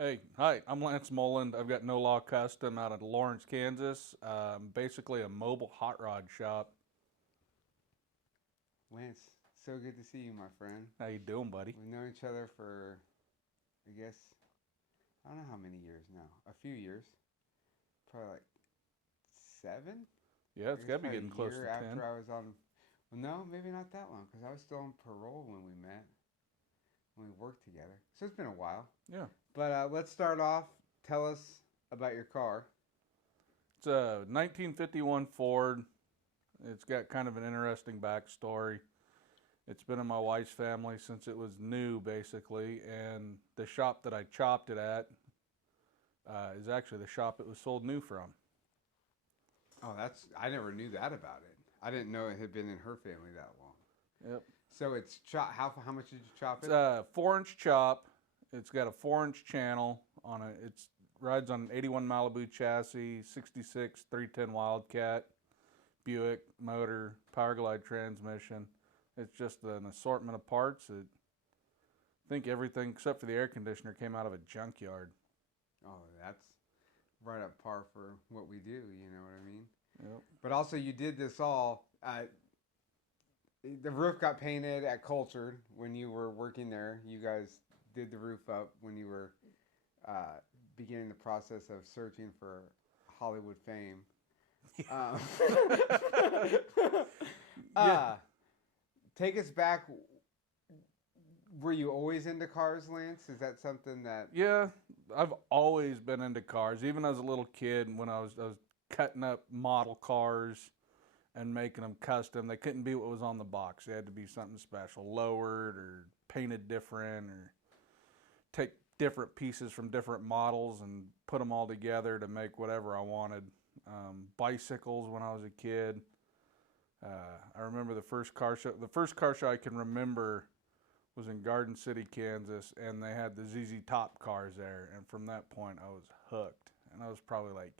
Hey, hi, I'm Lance Moland. I've got No Law Custom out of Lawrence, Kansas. Basically a mobile hot rod shop. Lance, so good to see you, my friend. How you doing, buddy? We've known each other for, I guess, I don't know how many years now. A few years. Probably like 7? Yeah, I it's guess got to be probably a getting close year to after 10. I was on. Well, no, maybe not that long, because I was still on parole when we met, when we worked together. So it's been a while. Yeah. But let's start off. Tell us about your car. It's a 1951 Ford. It's got kind of an interesting backstory. It's been in my wife's family since it was new, basically, and the shop that I chopped it at is actually the shop it was sold new from. Oh, I never knew that about it. I didn't know it had been in her family that long. Yep. So it's how much did you chop It's it? a 4-inch chop. It's got a 4-inch channel on it. It rides on an 81 Malibu chassis, 66 310 Wildcat, Buick motor, Power Glide transmission. It's just an assortment of parts. I think everything except for the air conditioner came out of a junkyard. Oh, that's right up par for what we do, you know what I mean? Yep. But also, you did this all. The roof got painted at Cultured when you were working there. You guys did the roof up when you were beginning the process of searching for Hollywood fame. Um, Yeah. take us back. Were you always into cars, Lance? Is that something that? Yeah, I've always been into cars. Even as a little kid, when I was cutting up model cars and making them custom. They couldn't be what was on the box. They had to be something special, lowered or painted different, or take different pieces from different models and put them all together to make whatever I wanted. Bicycles when I was a kid. I remember the first car show. The first car show I can remember was in Garden City, Kansas, and they had the ZZ Top cars there. And from that point, I was hooked. And I was probably like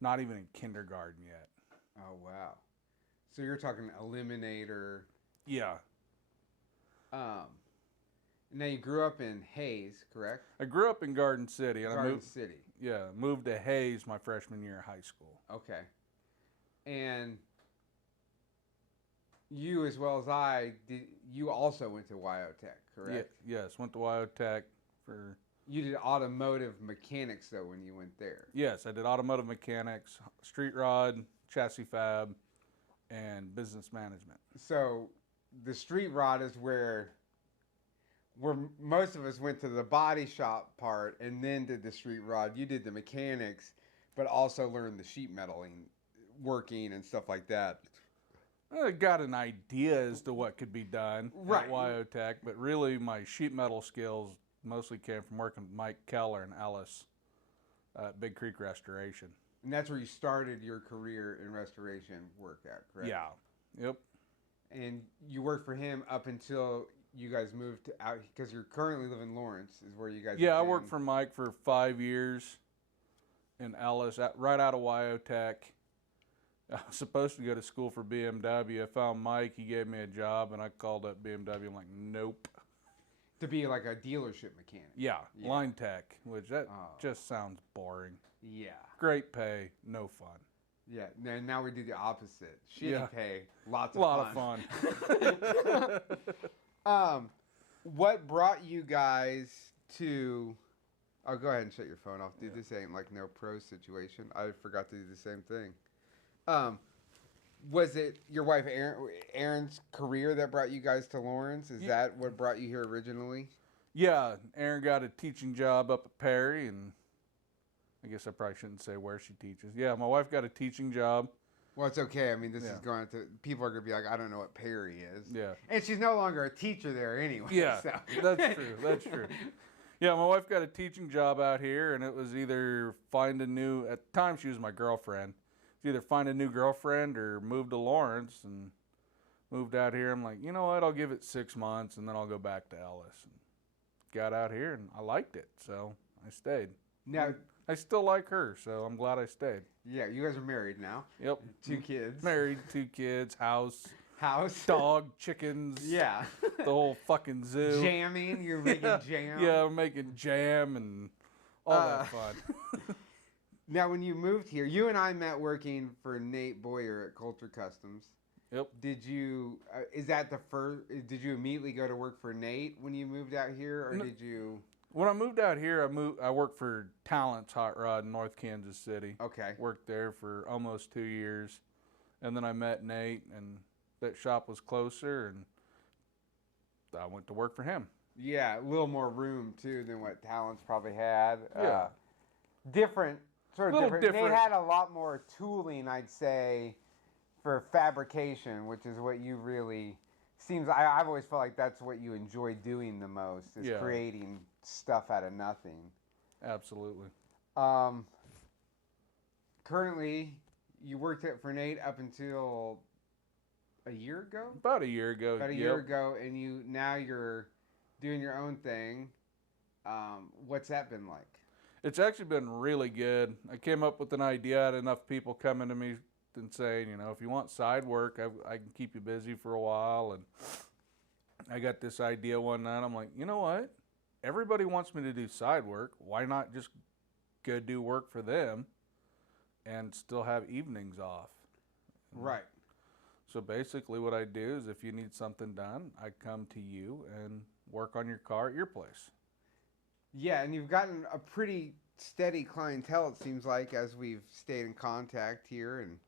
not even in kindergarten yet. Oh wow! So you're talking Eliminator. Yeah. Um, Now you grew up in Hayes, correct? I grew up in Garden City, and Garden City. moved to Hayes my freshman year of high school. Okay. And you, as well as I, you also went to Wyotech, correct? Yeah, yes, went to Wyotech for. You did automotive mechanics though when you went there. Yes, I did automotive mechanics, street rod, chassis fab, and business management. So the street rod is where most of us went to the body shop part and then did the street rod. You did the mechanics, but also learned the sheet metaling working and stuff like that. I got an idea as to what could be done Right. at Wyotech, but really my sheet metal skills mostly came from working with Mike Keller and Ellis at Big Creek Restoration. And that's where you started your career in restoration work at, correct? Yeah. Yep. And you worked for him up until you guys moved out, because you're currently live in Lawrence, is where you guys. Yeah, I have worked been. for Mike for 5 years in Ellis, right out of Wyotech. I was supposed to go to school for BMW. I found Mike. He gave me a job, and I called up BMW. I'm like, nope. To be like a dealership mechanic. Yeah, Yeah. line tech, which that Oh. just sounds boring. Yeah. Great pay, no fun. Yeah. Now we do the opposite. Shitty Yeah. pay, lots A of lot fun. of fun. What brought you guys to? Oh, go ahead and shut your phone off, dude. Yeah. This ain't like no pro situation. I forgot to do the same thing. Was it your wife Erin's career that brought you guys to Lawrence? Is that what brought you here originally? Yeah, Erin got a teaching job up at Perry, and I guess I probably shouldn't say where she teaches. Yeah, my wife got a teaching job. Well, it's okay. I mean, this Yeah. is going to people are going to be like, I don't know what Perry is. Yeah. And she's no longer a teacher there anyway. Yeah, So. that's true. That's true. Yeah, my wife got a teaching job out here, and it was either find a new. At the time, she was my girlfriend. It's either find a new girlfriend or move to Lawrence, and moved out here. I'm like, you know what? I'll give it 6 months, and then I'll go back to Ellis. And got out here, and I liked it, so I stayed. Now, I still like her, so I'm glad I stayed. yeah, you guys are married now. Yep. 2 kids. Married, 2 kids, house, house. Dog, chickens, Yeah. the whole fucking zoo. Jamming. You're making jam. Yeah, we're making jam and all that fun. Now, when you moved here, you and I met working for Nate Boyer at Culture Customs. Yep. Did you? Is that the first? Did you immediately go to work for Nate when you moved out here, or did you? When I moved out here, I worked for Talent's Hot Rod in North Kansas City. Okay. Worked there for almost 2 years, and then I met Nate, and that shop was closer, and I went to work for him. Yeah, a little more room too than what Talent's probably had. Yeah. Different. Sort of Little different. different. They had a lot more tooling, I'd say, for fabrication, which is what you really seems. I've always felt like that's what you enjoy doing the most is creating stuff out of nothing. Absolutely. Currently, you worked for Nate up until a year ago. About a year ago. About a year ago, and you're doing your own thing. What's that been like? It's actually been really good. I came up with an idea. I had enough people coming to me and saying, if you want side work, I can keep you busy for a while. And I got this idea one night. I'm like, you know what? Everybody wants me to do side work. Why not just go do work for them and still have evenings off? Right. So basically what I do is if you need something done, I come to you and work on your car at your place. Yeah, and you've gotten a pretty steady clientele, it seems like, as we've stayed in contact here and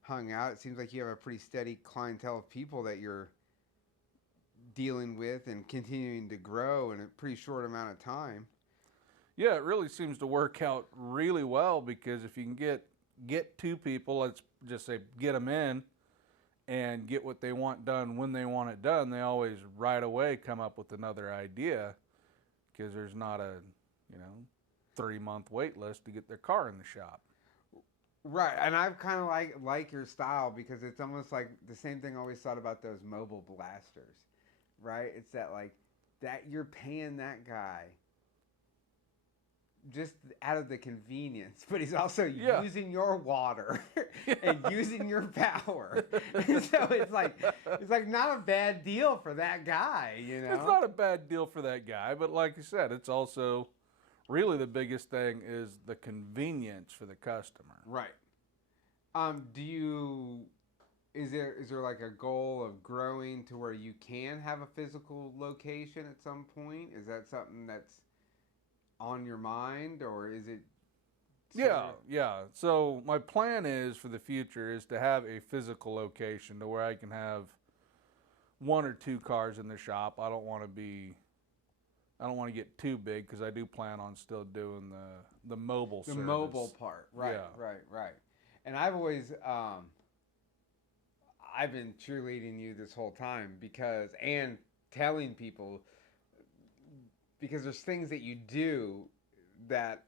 hung out. It seems like you have a pretty steady clientele of people that you're dealing with and continuing to grow in a pretty short amount of time. Yeah, it really seems to work out really well because if you can get two people, let's just say get them in and get what they want done when they want it done, they always right away come up with another idea. Because there's not a, 3-month wait list to get their car in the shop. Right, and I've kind of like your style because it's almost like the same thing I always thought about those mobile blasters, right? It's that that you're paying that guy just out of the convenience, but he's also using your water and using your power. So it's like not a bad deal for that guy, It's not a bad deal for that guy, but like I said, it's also really the biggest thing is the convenience for the customer. Right. Is there like a goal of growing to where you can have a physical location at some point? Is that something that's on your mind, or is it? Yeah. So my plan is for the future is to have a physical location to where I can have 1 or 2 cars in the shop. I don't want to get too big because I do plan on still doing the mobile service. The mobile part, right, Yeah. right. And I've always I've been cheerleading you this whole time and telling people. Because there's things that you do that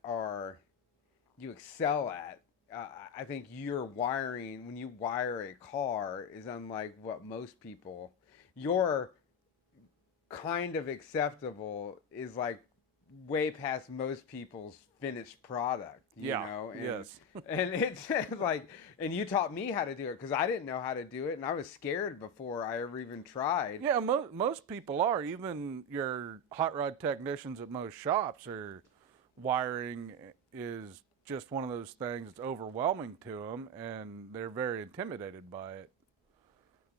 you excel at. I think when you wire a car is unlike what most people. Your kind of acceptable is like way past most people's finished product. You know? And, yes. And it's like, and you taught me how to do it because I didn't know how to do it, and I was scared before I ever even tried. Yeah, most people are. Even your hot rod technicians at most shops are wiring is just one of those things that's overwhelming to them, and they're very intimidated by it.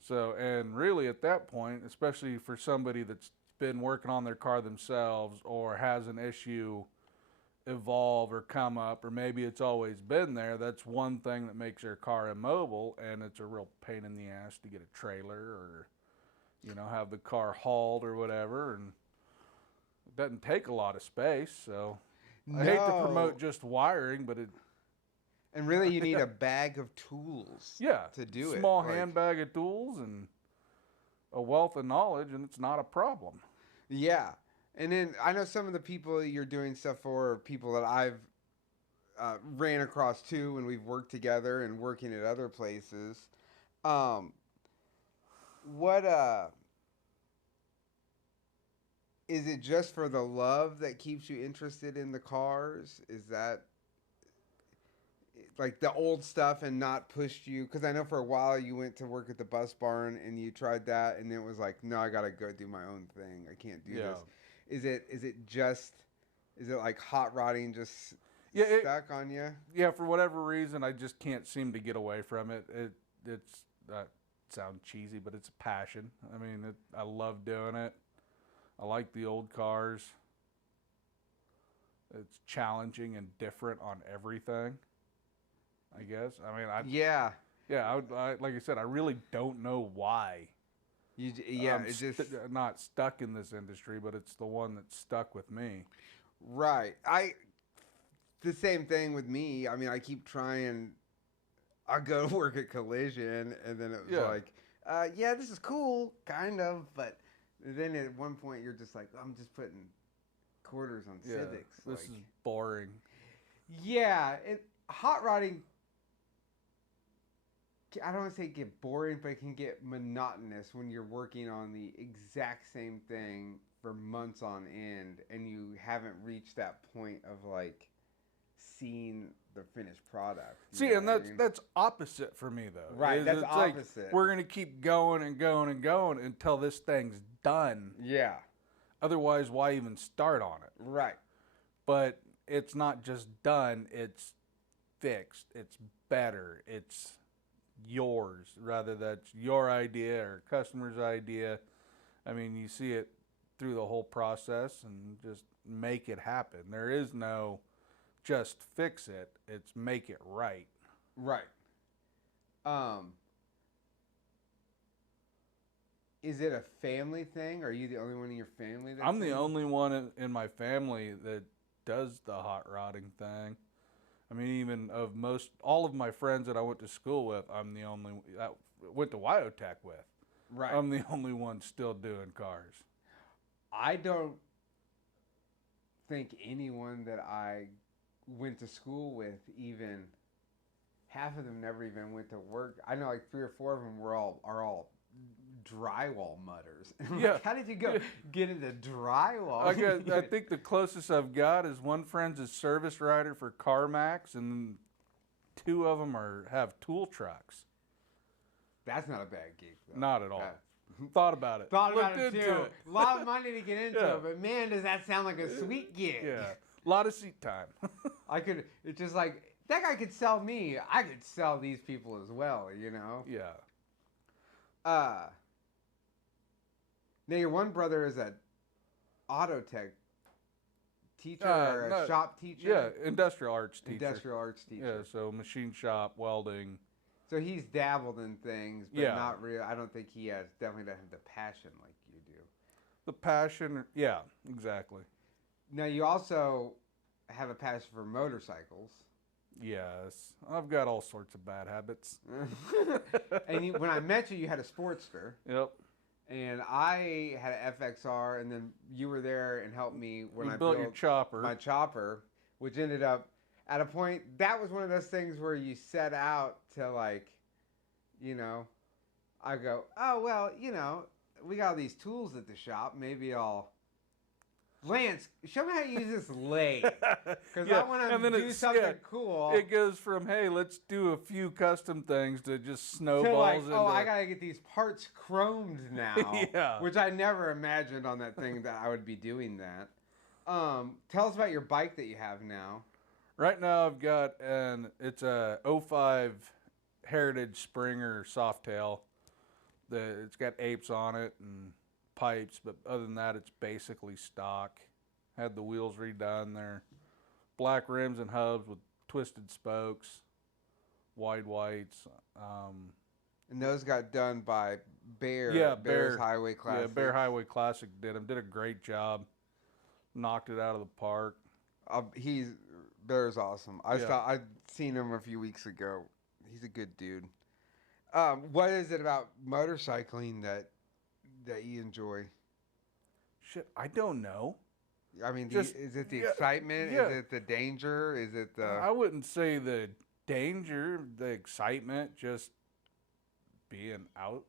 So, and really at that point, especially for somebody that's been working on their car themselves or has an issue evolve or come up, or maybe it's always been there, that's one thing that makes their car immobile, and it's a real pain in the ass to get a trailer or have the car hauled or whatever, and it doesn't take a lot of space. So I hate to promote just wiring, but and really you need a bag of tools to do it. Small handbag of tools and a wealth of knowledge, and it's not a problem. Yeah. And then I know some of the people you're doing stuff for are people that I've ran across too when we've worked together and working at other places. Is it just for the love that keeps you interested in the cars? like the old stuff and not pushed you? Because I know for a while you went to work at the bus barn and you tried that, and it was like, no, I gotta go do my own thing. I can't do this. Is it like hot rodding just stuck on you? Yeah, for whatever reason, I just can't seem to get away from it. It's sounds cheesy, but it's a passion. I mean, I love doing it. I like the old cars. It's challenging and different on everything, I guess. I mean, yeah. I like I said, I really don't know why. It's just not stuck in this industry, but it's the one that's stuck with me. Right. The same thing with me. I mean, I keep trying. I go to work at Collision, and then it was like, this is cool, kind of, but then at one point you're just like, I'm just putting quarters on Civics. This is boring. Yeah, hot rodding. I don't want to say get boring, but it can get monotonous when you're working on the exact same thing for months on end, and you haven't reached that point of like seeing the finished product. See, and that's opposite for me though. Right, that's opposite. Like, we're gonna keep going and going and going until this thing's done. Yeah. Otherwise, why even start on it? Right. But it's not just done, it's fixed, it's better, it's yours, rather that's your idea or customer's idea. I mean, you see it through the whole process and just make it happen. There is no just fix it, it's make it right. Right. Is it a family thing? Are you the only one in your family? I'm the only one in my family that does the hot rodding thing. I mean, even of all of my friends that I went to school with, I'm the only I went to Wyotech with. Right. I'm the only one still doing cars. I don't think anyone that I went to school with, even half of them never even went to work. I know like 3 or 4 of them are all drywall mutters. Yeah. Like, how did you get into drywall? I think the closest I've got is one friend's a service writer for CarMax, and 2 of them have tool trucks. That's not a bad gig, though. Not at all. Thought about it. Thought about it too. A lot of money to get into it, but man, does that sound like a sweet gig. Yeah. A lot of seat time. It's just like, that guy could sell me. I could sell these people as well, you know? Yeah. Now, your one brother is an auto tech teacher or a shop teacher? Yeah, industrial arts teacher. Industrial arts teacher. Yeah, so machine shop, welding. So he's dabbled in things, but not really. I don't think he definitely doesn't have the passion like you do. The passion, yeah, exactly. Now, you also have a passion for motorcycles. Yes, I've got all sorts of bad habits. And when I met you, you had a Sportster. Yep. And I had an FXR, and then you were there and helped me when I built your chopper. My chopper, which ended up at a point, that was one of those things where you set out to like, you know, I go, oh, well, you know, we got all these tools at the shop. Maybe Lance, show me how to use this lathe. Because I want to do something cool. It goes from, hey, let's do a few custom things to just snowballs. To like, I got to get these parts chromed now. Yeah. Which I never imagined on that thing that I would be doing that. Tell us about your bike that you have now. Right now I've got it's a 05 Heritage Springer Softail. It's got apes on it and pipes, but other than that, it's basically stock. Had the wheels redone. They're black rims and hubs with twisted spokes, wide whites. And those got done by Bear's Highway Classic. Yeah, Bear Highway Classic did them. Did a great job. Knocked it out of the park. Bear's awesome. I'd seen him a few weeks ago. He's a good dude. What is it about motorcycling that you enjoy? Shit, I don't know. I mean, is it the excitement? Yeah. Is it the danger? Is it the... I wouldn't say the danger, the excitement, just being out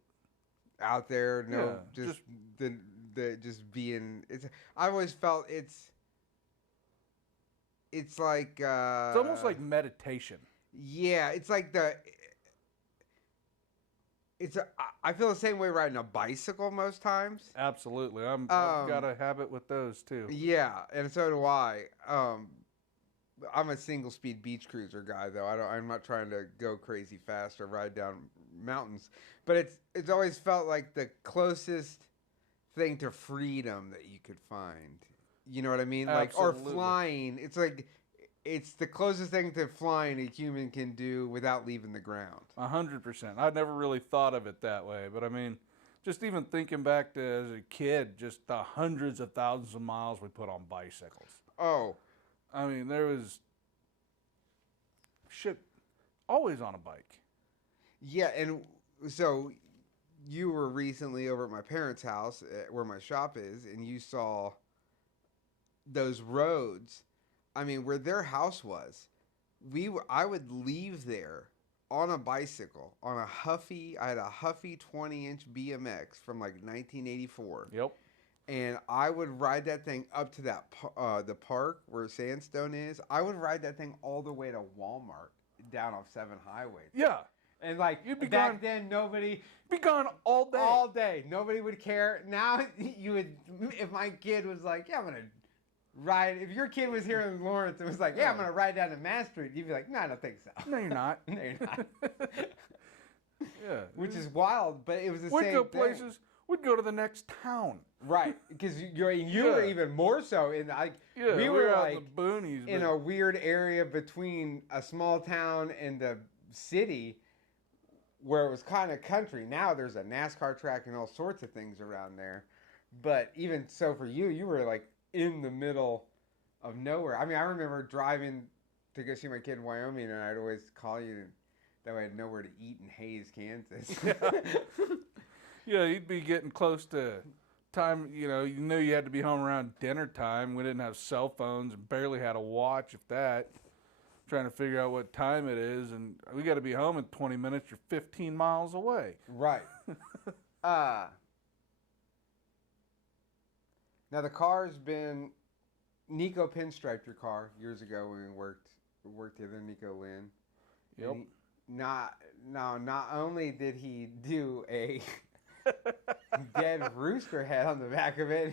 there. No, yeah, just being. I always felt it's like it's almost like meditation. Yeah, it's like I feel the same way riding a bicycle most times. Absolutely. I've got Um, a habit with those too. yeah, and so do I. I'm a single speed beach cruiser guy though. I'm not trying to go crazy fast or ride down mountains, but it's always felt like the closest thing to freedom that you could find. You know what I mean? Like or Absolutely. flying. It's like it's the closest thing to flying a human can do without leaving the ground. 100%. I'd never really thought of it that way, but I mean, just even thinking back to as a kid, just the hundreds of thousands of miles we put on bicycles. Oh, I mean, there was shit always on a bike. yeah, and so you were recently over at my parents' house where my shop is, and you saw those roads. I mean, where their house was, I would leave there on a bicycle on a Huffy. I had a Huffy 20-inch BMX from like 1984, Yep. and I would ride that thing up to that the park where Sandstone is. I would ride that thing all the way to Walmart down off 7 Highway. Yeah. And like You'd be back gone. then, nobody Be gone all day. all day. Nobody would care. Now you would. If my kid was like, "Yeah, I'm gonna ride," if your kid was here in Lawrence and was like, "Yeah, I'm gonna ride down to Mass Street," you'd be like, "No, I don't think so." No, you're not. No, you're not. Yeah. Which is wild, but it was the We'd same go thing. places. We'd go to the next town. Right? Because you were Yeah. even more so in like Yeah, we were out like in the boonies. in but- a weird area between a small town and the city where it was kind of country. Now there's a NASCAR track and all sorts of things around there. But even so for you, you were like in the middle of nowhere. I mean, I remember driving to go see my kid in Wyoming, and I'd always call you. That way I'd know where to eat in Hayes, Kansas. Yeah, you'd be getting close to time. You knew you had to be home around dinner time. We didn't have cell phones and barely had a watch, if that. Trying to figure out what time it is, and we got to be home in 20 minutes. You're 15 miles away. Right. Now the car's been Nico pinstriped your car years ago when we worked together. Nico Lynn. Yep. And not only did he do a dead rooster head on the back of it,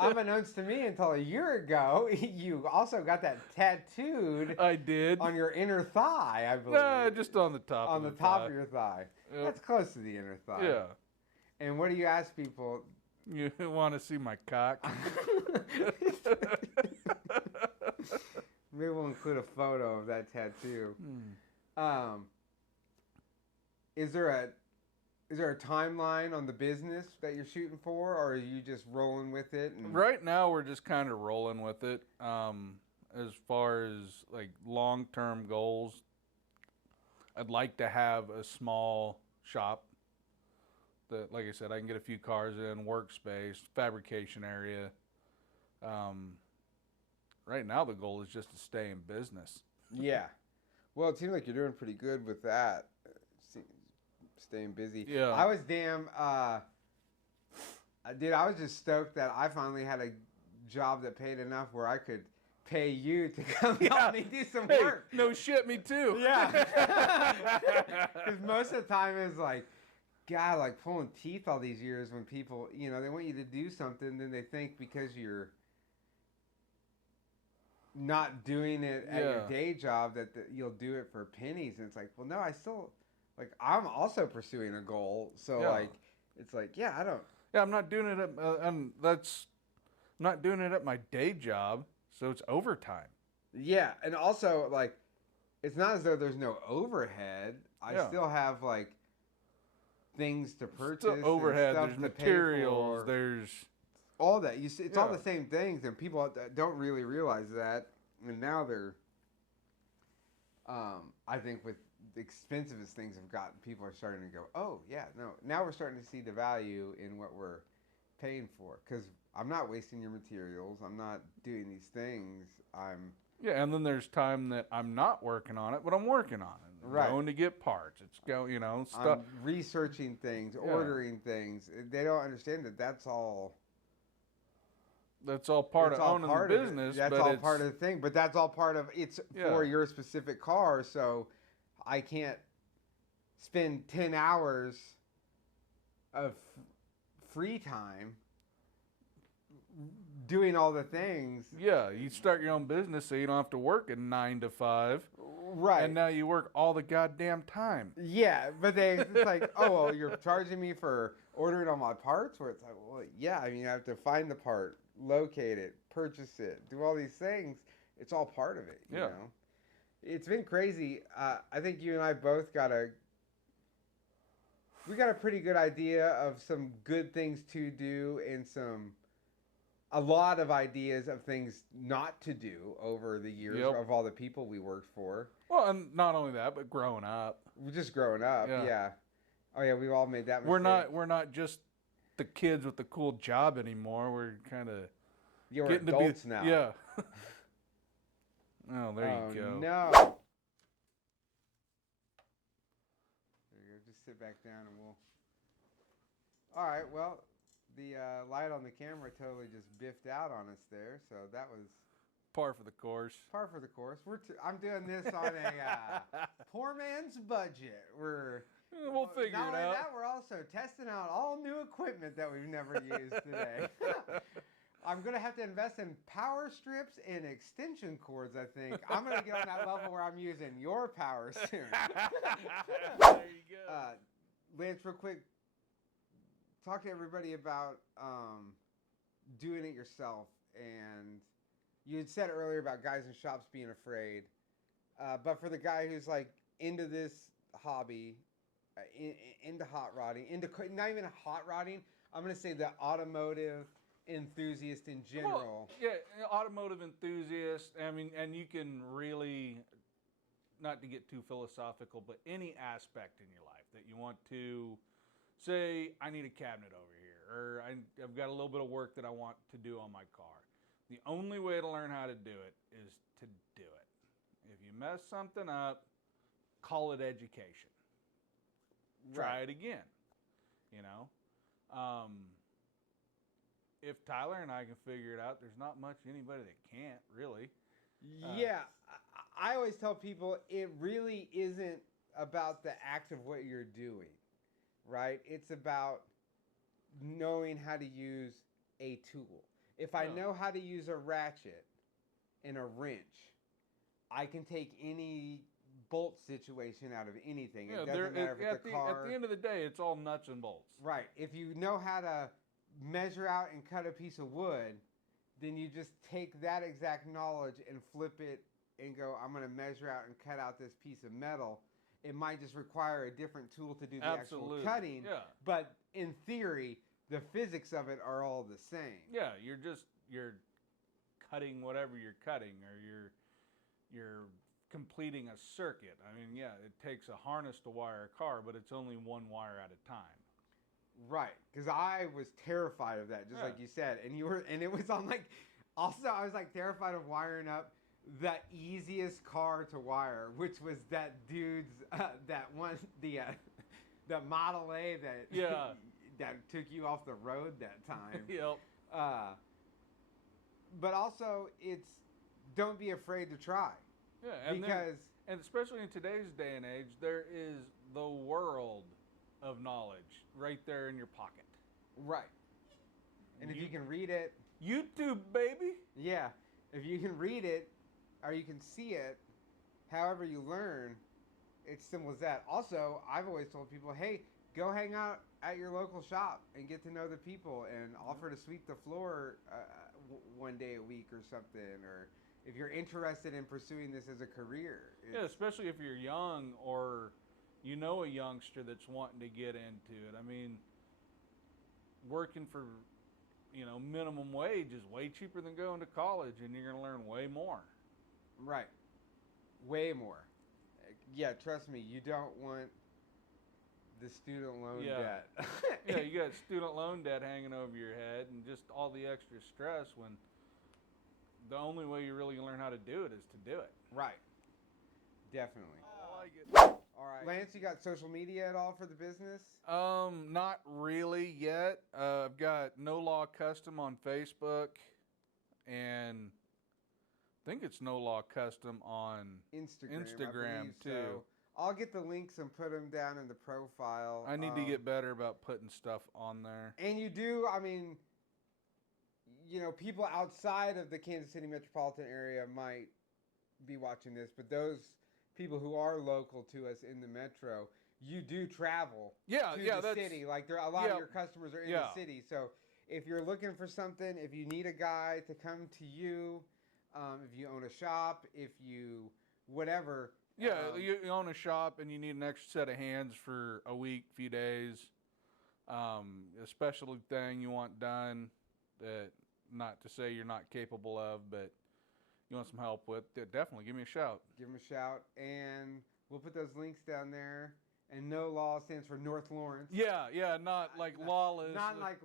unbeknownst to me until a year ago, you also got that tattooed I did. on your inner thigh, I believe. Nah, just on the top. on the of top thigh. of your thigh. Yep. That's close to the inner thigh. Yeah. And what do you ask people? You want to see my cock? Maybe we'll include a photo of that tattoo. Is there a timeline on the business that you're shooting for, or are you just rolling with it? And... Right now, we're just kind of rolling with it. As far as like long-term goals, I'd like to have a small shop that, like I said, I can get a few cars in, workspace, fabrication area. Right now, the goal is just to stay in business. Yeah. Well, it seems like you're doing pretty good with that. Staying busy. Yeah. I was dude, I was just stoked that I finally had a job that paid enough where I could pay you to come help me do some Hey, work. no shit, me too. Yeah. Because most of the time it's like, God, like pulling teeth all these years when people, they want you to do something, then they think because you're not doing it at your day job that you'll do it for pennies. And it's like, well, no, I still, like, I'm also pursuing a goal. So, like, it's like, yeah, I don't. Yeah, I'm not doing it at, I'm not doing it at my day job, so it's overtime. Yeah, and also, like, it's not as though there's no overhead. I still have, like, things to purchase. Still overhead, and there's stuff to materials, pay for. there's... All that. You see, it's all the same things, and people don't really realize that. And now they're, I think with the expensive as things have gotten, people are starting to go, oh, yeah, no. Now we're starting to see the value in what we're paying for. Because I'm not wasting your materials. I'm not doing these things. Yeah, and then there's time that I'm not working on it, but I'm working on it. Right. Going to get parts. It's stuff. I'm researching things, ordering things. They don't understand that that's all... That's all part it's of all owning part the of it. business. That's but all it's, part of the thing. But that's all part of it's for your specific car. So I can't spend 10 hours of free time doing all the things. Yeah, you start your own business so you don't have to work at 9 to 5. Right. And now you work all the goddamn time. Yeah, but it's like, oh, well, you're charging me for ordering all my parts? Where it's like, well, yeah, I mean, you have to find the part, locate it, purchase it, do all these things. It's all part of it, you know? It's been crazy. I think you and I both we got a pretty good idea of some good things to do and a lot of ideas of things not to do over the years of all the people we worked for. Well, and not only that, but growing up. We're just growing up, yeah. Oh yeah, we've all made that mistake. We're not just the kids with the cool job anymore. We're kind of we're adults now. Yeah. Oh, there you go. No. There you go. Just sit back down and we'll. All right. Well, the light on the camera totally just biffed out on us there, so that was par for the course. Par for the course. I'm doing this on a poor man's budget. We'll figure not it only out. that, we're also testing out all new equipment that we've never used today. I'm going to have to invest in power strips and extension cords, I think. I'm going to get on that level where I'm using your power soon. There you go. Lance, real quick, talk to everybody about doing it yourself. And you had said earlier about guys in shops being afraid. But for the guy who's like into this hobby, into hot rodding, not even hot rodding, I'm going to say the automotive enthusiast in general. Well, yeah, automotive enthusiast. I mean, and you can really, not to get too philosophical, but any aspect in your life that you want to say, I need a cabinet over here, or I've got a little bit of work that I want to do on my car. The only way to learn how to do it is to do it. If you mess something up, call it education. Try it again. You know? If Tyler and I can figure it out, there's not much anybody that can't, really. Yeah. I always tell people it really isn't about the act of what you're doing, right? It's about knowing how to use a tool. If I know how to use a ratchet and a wrench, I can take any bolt situation out of anything. It doesn't matter if it's a car. At the end of the day, it's all nuts and bolts. Right. If you know how to measure out and cut a piece of wood, then you just take that exact knowledge and flip it and go, I'm going to measure out and cut out this piece of metal. It might just require a different tool to do the actual cutting. Yeah. But in theory, the physics of it are all the same. Yeah, you're cutting whatever you're cutting, or you're completing a circuit. I mean, yeah, it takes a harness to wire a car, but it's only one wire at a time. Right, because I was terrified of that, just like you said, and it was on like. Also, I was like terrified of wiring up the easiest car to wire, which was that dude's that Model A that that took you off the road that time. Yep. But also, don't be afraid to try. Yeah, and especially in today's day and age, there is the world of knowledge right there in your pocket. Right. And if you can read it. YouTube, baby. Yeah. If you can read it, or you can see it, however you learn, it's simple as that. Also, I've always told people, hey, go hang out at your local shop and get to know the people and offer to sweep the floor one day a week or something, or if you're interested in pursuing this as a career. Yeah, especially if you're young or you know a youngster that's wanting to get into it. I mean, working for, minimum wage is way cheaper than going to college, and you're going to learn way more. Right. Way more. Yeah, trust me, you don't want the student loan debt. Yeah, you got student loan debt hanging over your head and just all the extra stress when the only way you really learn how to do it is to do it. Right. Definitely. I like it. All right. Lance, you got social media at all for the business? Not really yet. I've got No Law Custom on Facebook. and I think it's No Law Custom on Instagram, I believe too. So. I'll get the links and put them down in the profile. I need to get better about putting stuff on there. And you do, I mean, people outside of the Kansas City metropolitan area might be watching this, but those people who are local to us in the metro, you do travel to the city. Like a lot of your customers are in the city. So if you're looking for something, if you need a guy to come to you, if you own a shop, if you whatever. Yeah, you own a shop and you need an extra set of hands for a week, few days. A special thing you want done that, not to say you're not capable of, but you want some help with, definitely give me a shout. Give them a shout, and we'll put those links down there. And No Law stands for North Lawrence. Yeah, not like lawless. Not like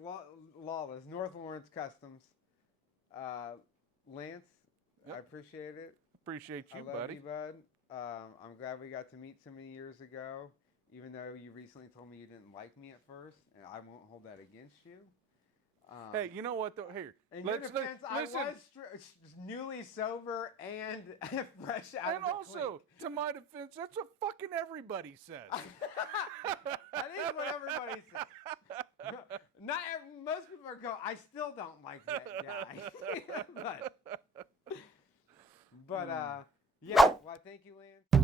lawless. North Lawrence Customs. Lance, yep. I appreciate it. Appreciate you, I love buddy. you, bud. I'm glad we got to meet so many years ago, even though you recently told me you didn't like me at first, and I won't hold that against you. Hey, you know what though? Here, in your defense, I was newly sober and fresh out and of the also, clink. to my defense, that's what fucking everybody says. That is what everybody says. Most people are going, I still don't like that guy. but yeah, well, thank you, Lance.